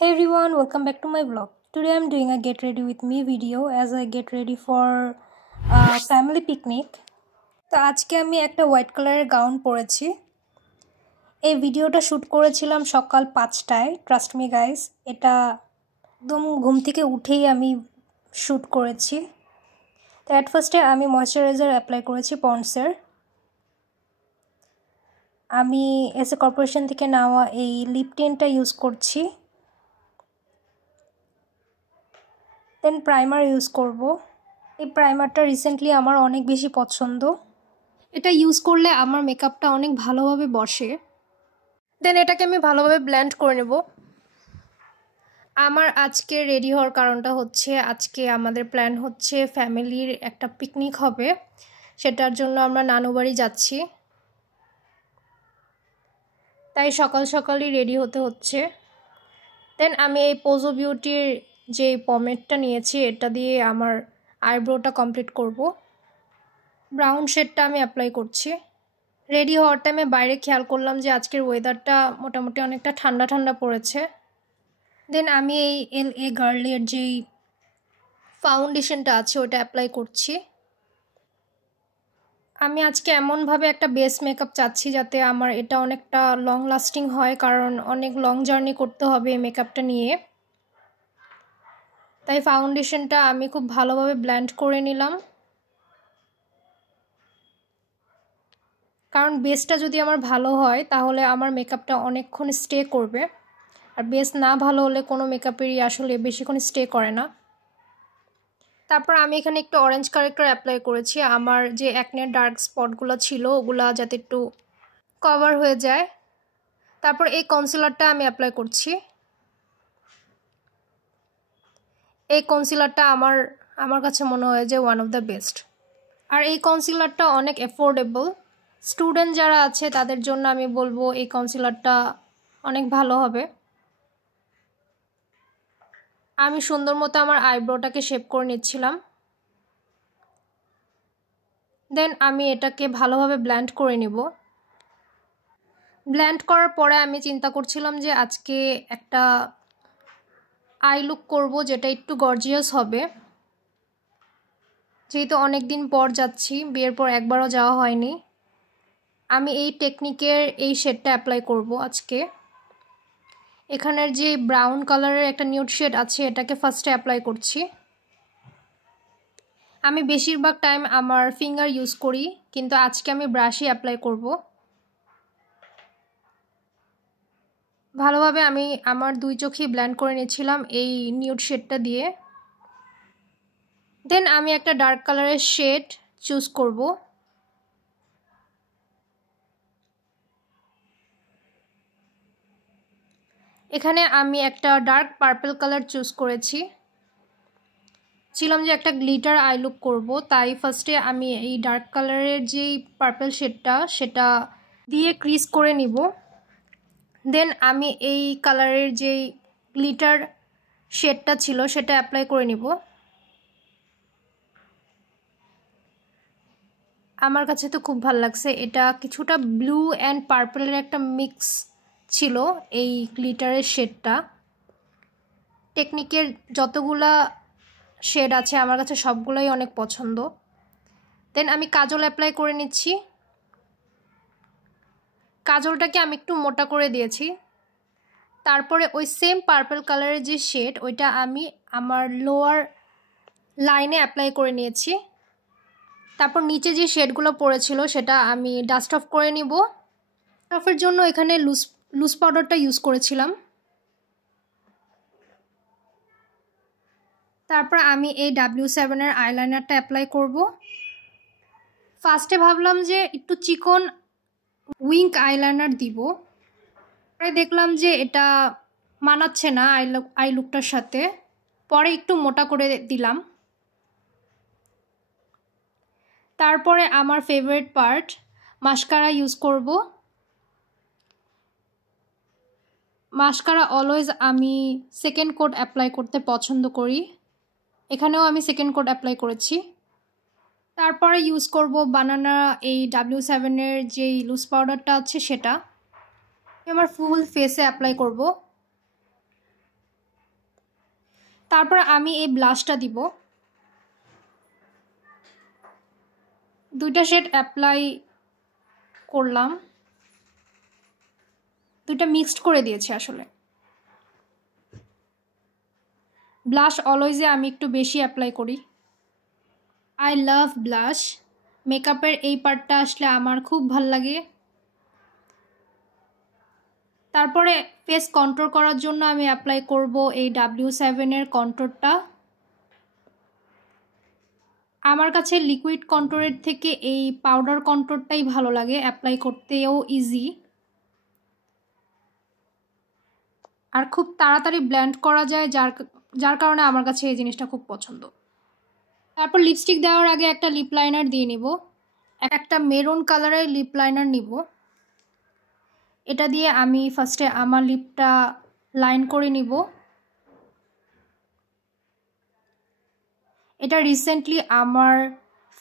Hey everyone, welcome back to my vlog. Today I'm doing a get ready with me video as I get ready for a family picnic. তো আজকে আমি একটা white কালারের gown পরেছি। এই ভিডিওটা shoot করেছিলাম সকাল 5টায়। ট্রাস্ট মি গাইস, এটা একদম ঘুম থেকে উঠেই আমি শ্যুট করেছি। তো অ্যাট ফার্স্টে আমি ময়শ্চারাইজার অ্যাপ্লাই করেছি পন্ডসের। আমি এস এ কর্পোরেশন থেকে নেওয়া এই লিপ টিনটা ইউজ করছি। দেন প্রাইমার ইউজ করব। এই প্রাইমারটা রিসেন্টলি আমার অনেক বেশি পছন্দ। এটা ইউজ করলে আমার মেকআপটা অনেক ভালোভাবে বসে। দেন এটাকে আমি ভালোভাবে ব্লেন্ড করে নেব। আমার আজকে রেডি হওয়ার কারণটা হচ্ছে আজকে আমাদের প্ল্যান হচ্ছে ফ্যামিলির একটা পিকনিক হবে, সেটার জন্য আমরা নানু বাড়ি যাচ্ছি, তাই সকাল সকালই রেডি হতে হচ্ছে। দেন আমি এই পোজো বিউটির যে পমেডটা নিয়েছি এটা দিয়ে আমার আইব্রোটা কমপ্লিট করব। ব্রাউন শেডটা আমি অ্যাপ্লাই করছি। রেডি হওয়ার টাইমে বাইরে খেয়াল করলাম যে আজকের ওয়েদারটা মোটামুটি অনেকটা ঠান্ডা ঠান্ডা পড়েছে। দেন আমি এই LA গার্লের যেই ফাউন্ডেশনটা আছে ওটা অ্যাপ্লাই করছি। আমি আজকে এমনভাবে একটা বেস মেকআপ চাচ্ছি যাতে আমার এটা অনেকটা লং লাস্টিং হয়, কারণ অনেক লং জার্নি করতে হবে এই মেকআপটা নিয়ে। তাই ফাউন্ডেশনটা আমি খুব ভালোভাবে ব্লেন্ড করে নিলাম, কারণ বেসটা যদি আমার ভালো হয় তাহলে আমার মেকআপটা অনেকক্ষণ স্টে করবে, আর বেস না ভালো হলে কোনো মেকআপেরই আসলে বেশিক্ষণ স্টে করে না। তারপর আমি এখানে একটু অরেঞ্জ কারেক্টর অ্যাপ্লাই করেছি, আমার যে অ্যাকনের ডার্ক স্পটগুলো ছিল ওগুলা যাতে একটু কভার হয়ে যায়। তারপর এই কনসিলারটা আমি অ্যাপ্লাই করছি। এই কনসিলারটা আমার কাছে মনে হয় যে ওয়ান অফ দ্য বেস্ট, আর এই কনসিলারটা অনেক অ্যাফোর্ডেবল। স্টুডেন্ট যারা আছে তাদের জন্য আমি বলবো এই কনসিলারটা অনেক ভালো হবে। আমি সুন্দর মতো আমার আইব্রোটাকে শেপ করে নিচ্ছিলাম। দেন আমি এটাকে ভালোভাবে ব্লেন্ড করে নিব। ব্লেন্ড করার পরে আমি চিন্তা করছিলাম যে আজকে একটা আই লুক করব যেটা একটু গর্জিয়াস হবে, যেহেতু অনেক দিন পর যাচ্ছি, বিয়ের পর একবারও যাওয়া হয়নি। আমি এই টেকনিকের এই শেডটা অ্যাপ্লাই করব আজকে। এখানের যে ব্রাউন কালারের একটা নিউড শেড আছে এটাকে ফার্স্টে অ্যাপ্লাই করছি। আমি বেশিরভাগ টাইম আমার ফিঙ্গার ইউজ করি, কিন্তু আজকে আমি ব্রাশই অ্যাপ্লাই করব। ভালোভাবে আমি আমার দুই চোখেই ব্লেন্ড করে নিয়েছিলাম এই নিউড শেডটা দিয়ে। দেন আমি একটা ডার্ক কালারের শেড চুজ করব। এখানে আমি একটা ডার্ক পার্পল কালার চুজ করেছি। ছিলাম যে একটা গ্লিটার আই লুক করব, তাই ফার্স্টে আমি এই ডার্ক কালারের যেই পার্পল শেডটা সেটা দিয়ে ক্রিজ করে নিব। দেন আমি এই কালারের যেই গ্লিটার শেডটা ছিল সেটা অ্যাপ্লাই করে নিব। আমার কাছে তো খুব ভালো লাগছে, এটা কিছুটা ব্লু অ্যান্ড পার্পলের একটা মিক্স ছিল এই গ্লিটারের শেডটা। টেকনিকের যতগুলা শেড আছে আমার কাছে সবগুলোই অনেক পছন্দ। দেন আমি কাজল অ্যাপ্লাই করে নিচ্ছি। কাজলটাকে আমি একটু মোটা করে দিয়েছি। তারপরে ওই সেম পার্পল কালারের যে শেড ওইটা আমি আমার লোয়ার লাইনে অ্যাপ্লাই করে নিয়েছি। তারপর নিচে যে শেডগুলো পড়েছিল সেটা আমি ডাস্ট অফ করে নিব। অফের জন্য এখানে লুজ পাউডারটা ইউজ করেছিলাম। তারপর আমি এই W7-এর আইলাইনারটা অ্যাপ্লাই করব। ফার্স্টে ভাবলাম যে একটু চিকন উইঙ্ক আইলাইনার দিব, পরে দেখলাম যে এটা মানাচ্ছে না আই লুকটার সাথে, পরে একটু মোটা করে দিলাম। তারপরে আমার ফেভারিট পার্ট মাস্কারা ইউজ করব। মাস্কারা অলওয়েজ আমি সেকেন্ড কোট অ্যাপ্লাই করতে পছন্দ করি, এখানেও আমি সেকেন্ড কোট অ্যাপ্লাই করেছি। তারপরে ইউজ করব বানানা এই W7-এর যেই লুজ পাউডারটা আছে সেটা আমার ফুল ফেসে অ্যাপ্লাই করব। তারপর আমি এই ব্লাশটা দিব, 2টা শেড অ্যাপ্লাই করলাম, 2টা মিক্সড করে দিয়েছি। আসলে ব্লাশ অলওয়েজে আমি একটু বেশি অ্যাপ্লাই করি। আই লাভ ব্লাশ, মেকআপের এই পার্টটা আসলে আমার খুব ভাল লাগে। তারপরে ফেস কন্ট্রোল করার জন্য আমি অ্যাপ্লাই করব এই W7 এর কন্ট্রোরটা। আমার কাছে লিকুইড কন্ট্রোরের থেকে এই পাউডার কন্ট্রোরটাই ভালো লাগে, অ্যাপ্লাই করতেও ইজি আর খুব তাড়াতাড়ি ব্লেন্ড করা যায়, যার কারণে আমার কাছে এই জিনিসটা খুব পছন্দ। তারপর লিপস্টিক দেওয়ার আগে একটা লিপ লাইনার দিয়ে নিব, একটা মেরুন কালারের লিপ লাইনার নিব। এটা দিয়ে আমি ফার্স্টে আমার লিপটা লাইন করে নিব। এটা রিসেন্টলি আমার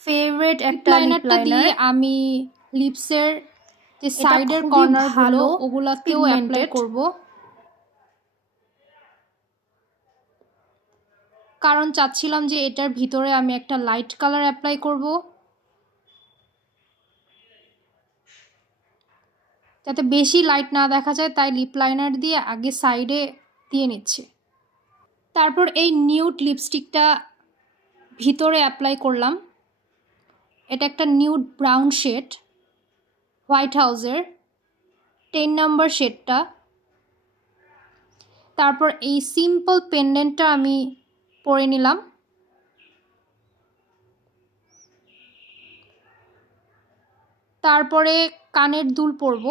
ফেভারিট একটা লাইনারটা দিয়ে আমি লিপসের যে সাইডের কর্নারগুলো ওগুলাতেও অ্যাপ্লাই করব, কারণ চাচ্ছিলাম যে এটার ভিতরে আমি একটা লাইট কালার অ্যাপ্লাই করব, যাতে বেশি লাইট না দেখা যায়, তাই লিপ লাইনার দিয়ে আগে সাইডে দিয়ে নিচ্ছি। তারপর এই নিউড লিপস্টিকটা ভিতরে অ্যাপ্লাই করলাম। এটা একটা নিউড ব্রাউন শেড, হোয়াইট হাউসের 10 নাম্বার শেডটা। তারপর এই সিম্পল পেন্ডেন্টটা আমি পরে নিলাম। তারপরে কানের দুল পরব,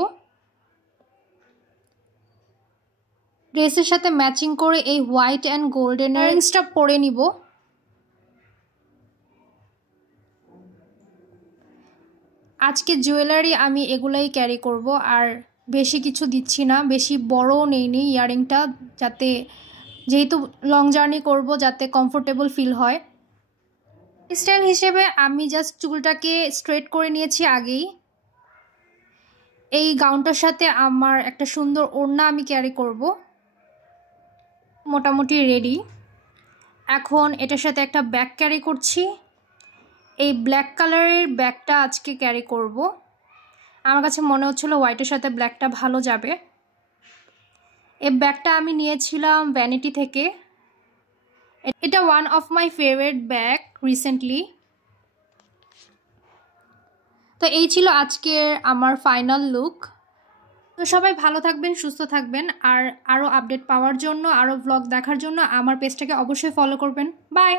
ড্রেসের সাথে ম্যাচিং করে এই হোয়াইট অ্যান্ড গোল্ডেন ইয়াররিংসটা পরে নিব। আজকে জুয়েলারি আমি এগুলাই ক্যারি করব, আর বেশি কিছু দিচ্ছি না, বেশি বড়ও নেইনি ইয়াররিংটা, যাতে যেহেতু লং জার্নি করব যাতে কমফোর্টেবল ফিল হয়। স্টাইল হিসেবে আমি জাস্ট চুলটাকে স্ট্রেট করে নিয়েছি আগেই। এই গাউনটার সাথে আমার একটা সুন্দর ওড়না আমি ক্যারি করব, মোটামুটি রেডি। এখন এটার সাথে একটা ব্যাগ ক্যারি করছি, এই ব্ল্যাক কালারের ব্যাগটা আজকে ক্যারি করব। আমার কাছে মনে হচ্ছিলো হোয়াইটের সাথে ব্ল্যাকটা ভালো যাবে। এই ব্যাগটা আমি নিয়েছিলাম ভ্যানিটি থেকে, এটা one of my favourite bag recently. তো এই ছিল আজকের আমার ফাইনাল লুক। তো সবাই ভালো থাকবেন, সুস্থ থাকবেন, আর আরও আপডেট পাওয়ার জন্য, আরও ব্লগ দেখার জন্য আমার পেজটাকে অবশ্যই ফলো করবেন। বাই।